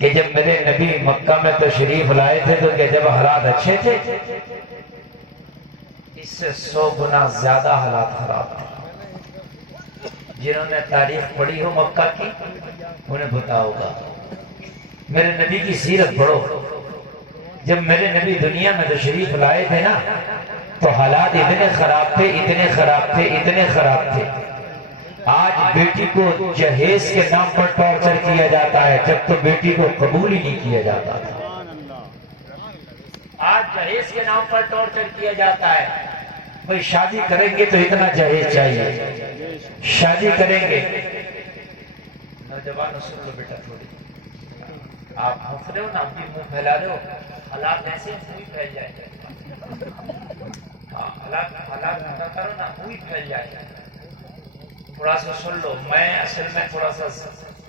कि जब मेरे नबी मक्का में तशरीफ लाए थे तो क्या जब हालात अच्छे थे? इससे 100 गुना ज्यादा हालात खराब थे। जिन्होंने तारीख पढ़ी हो मक्का की उन्हें पता होगा। मेरे नबी की सीरत पढ़ो। जब मेरे नबी दुनिया में तशरीफ लाए थे ना तो हालात इतने खराब थे, इतने खराब थे, इतने खराब थे। आज बेटी को जहेज के नाम पर टॉर्चर किया जाता है, जब तो बेटी को कबूल ही नहीं किया जाता था। आज जहेज के नाम पर टॉर्चर किया जाता है। भाई शादी करेंगे तो इतना जहेज चाहिए, शादी करेंगे। नौजवान सुन लो बेटा, थोड़ी आप हंस रहे हो ना, अपनी मुंह फैला रहे हो, हालात ऐसे मुंह फैल जाएगा। हालात ना करो ना, मुंह फैल जाएगा। थोड़ा सा सुन लो। मैं असल में थोड़ा सा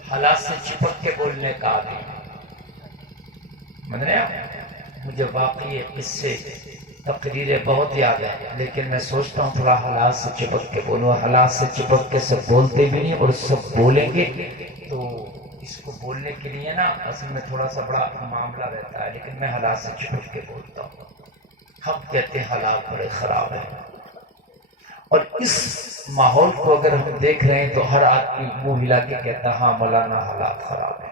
हालात से चिपक के बोलने का आदमी, समझ रहे हो? मुझे वाकई इससे तकरीरें बहुत याद है, लेकिन मैं सोचता हूँ थोड़ा हालात से चिपक के बोलूँ। हालात से चिपक के सब बोलते भी नहीं, और सब बोलेंगे तो इसको बोलने के लिए ना असल में थोड़ा सा बड़ा मामला रहता है, लेकिन मैं हालात से चिपक के बोलता हूँ। हम कहते हैं हालात बड़े खराब है, और इस माहौल को अगर हम देख रहे हैं तो हर आदमी मुंह हिला के कहता है हाँ मौलाना हालात खराब है।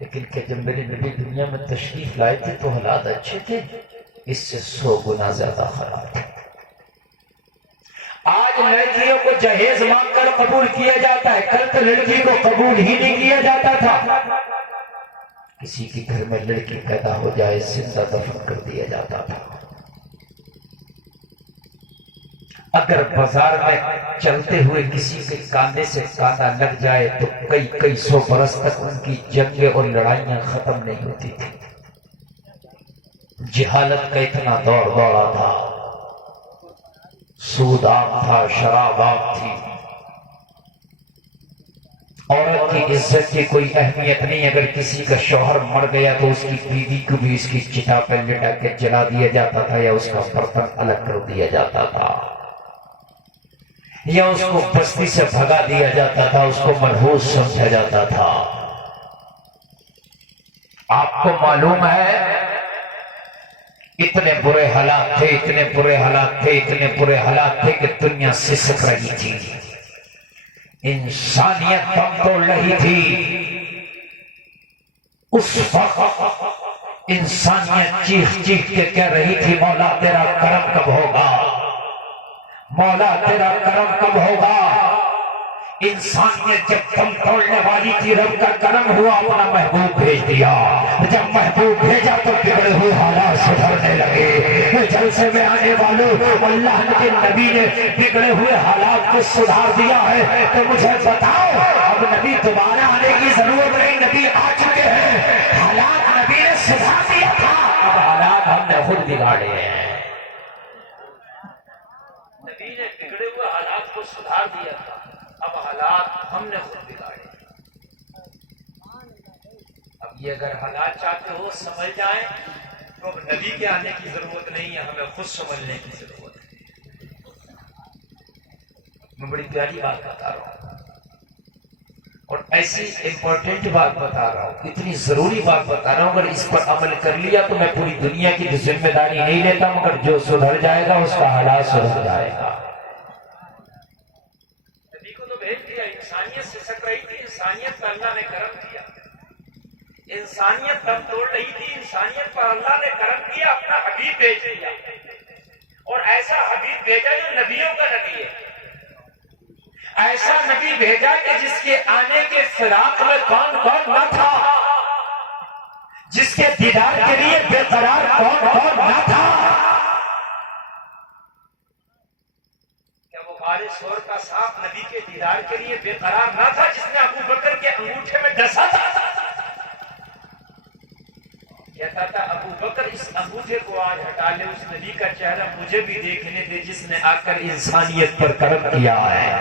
लेकिन क्या जब मेरे नबी दुनिया में तशरीफ लाए थे तो हालात अच्छे थे? इससे 100 गुना ज्यादा खराब थे। आज लड़कियों को जहेज मांगकर कबूल किया जाता है, कल तो लड़की को कबूल ही नहीं किया जाता था। किसी के घर में लड़की पैदा हो जाए जिंदा दफन कर दिया जाता था। अगर बाजार में चलते हुए किसी के कांधे से कांधा लग जाए तो कई कई 100 बरस तक उनकी जंगें और लड़ाइयां खत्म नहीं होती थी। जिहालत का इतना दौर दौड़ा था, सूद आम था, शराब आम थी। औरत की इज्जत की कोई अहमियत नहीं। अगर किसी का शौहर मर गया तो उसकी बीवी को भी इसकी चिता पर लिटा के जला दिया जाता था, या उसका बर्तन अलग कर दिया जाता था, या उसको बस्ती से भगा दिया जाता था, उसको मनहूस समझा जाता था। आपको मालूम है इतने बुरे हालात थे, इतने बुरे हालात थे, इतने बुरे हालात थे कि दुनिया सिसक रही थी, इंसानियत दम तोड़ रही थी। उस वक्त इंसानियत चीख चीख के कह रही थी मौला तेरा करम कब होगा, मौला तेरा करम कब होगा। इंसानियत जब दम तोड़ने वाली थी, रब का करम हुआ, अपना महबूब भेज दिया। जब महबूब भेजा तो बिगड़े हुए हालात सुधरने लगे। जलसे में आने वालों, अल्लाह के नबी ने बिगड़े हुए हालात को सुधार दिया है। तो मुझे बताओ, अब नबी दोबारा आने की जरूरत नहीं, नबी आ चुके हैं। हालात नबी ने सुधार दिया था, अब हालात हमने खुद बिगाड़े हैं। नबी ने बिगड़े हुए हालात को सुधार दिया था, अब हालात हमने खुद बिगाड़े। अब ये अगर हालात चाहते हो समझ जाए तो अब नबी के आने की जरूरत नहीं है, हमें खुद समझने की जरूरत है। मैं बड़ी प्यारी बात बता रहा हूं, और ऐसी इंपॉर्टेंट बात बता रहा हूं, इतनी जरूरी बात बता रहा हूं। अगर इस पर अमल कर लिया तो मैं पूरी दुनिया की जिम्मेदारी नहीं लेता, मगर जो सुधर जाएगा उसका हालात सुधर जाएगा। नबी को तो भेज दिया, इंसानियत सिसक रही थी, इंसानियत पर अल्लाह ने करम किया। इंसानियत दम तोड़ रही थी, इंसानियत पर अल्लाह ने करम किया, अपना हबीब भेज दिया। और ऐसा हबीब भेजा जो नबियों का नबी है, ऐसा नबी भेजा कि जिसके आने के फिराक में कौन कौन न था, जिसके दीदार के लिए बेकरार कौन कौन न था। क्या वो वारिस शोर का सांप नबी के दीदार के लिए बेकरार न था, जिसने अबू बकर के अंगूठे में डसा था? कहता था अबू बकर इस अंगूठे को आज हटा ले, उस नबी का चेहरा मुझे भी देखने दे जिसने आकर इंसानियत पर करम किया है।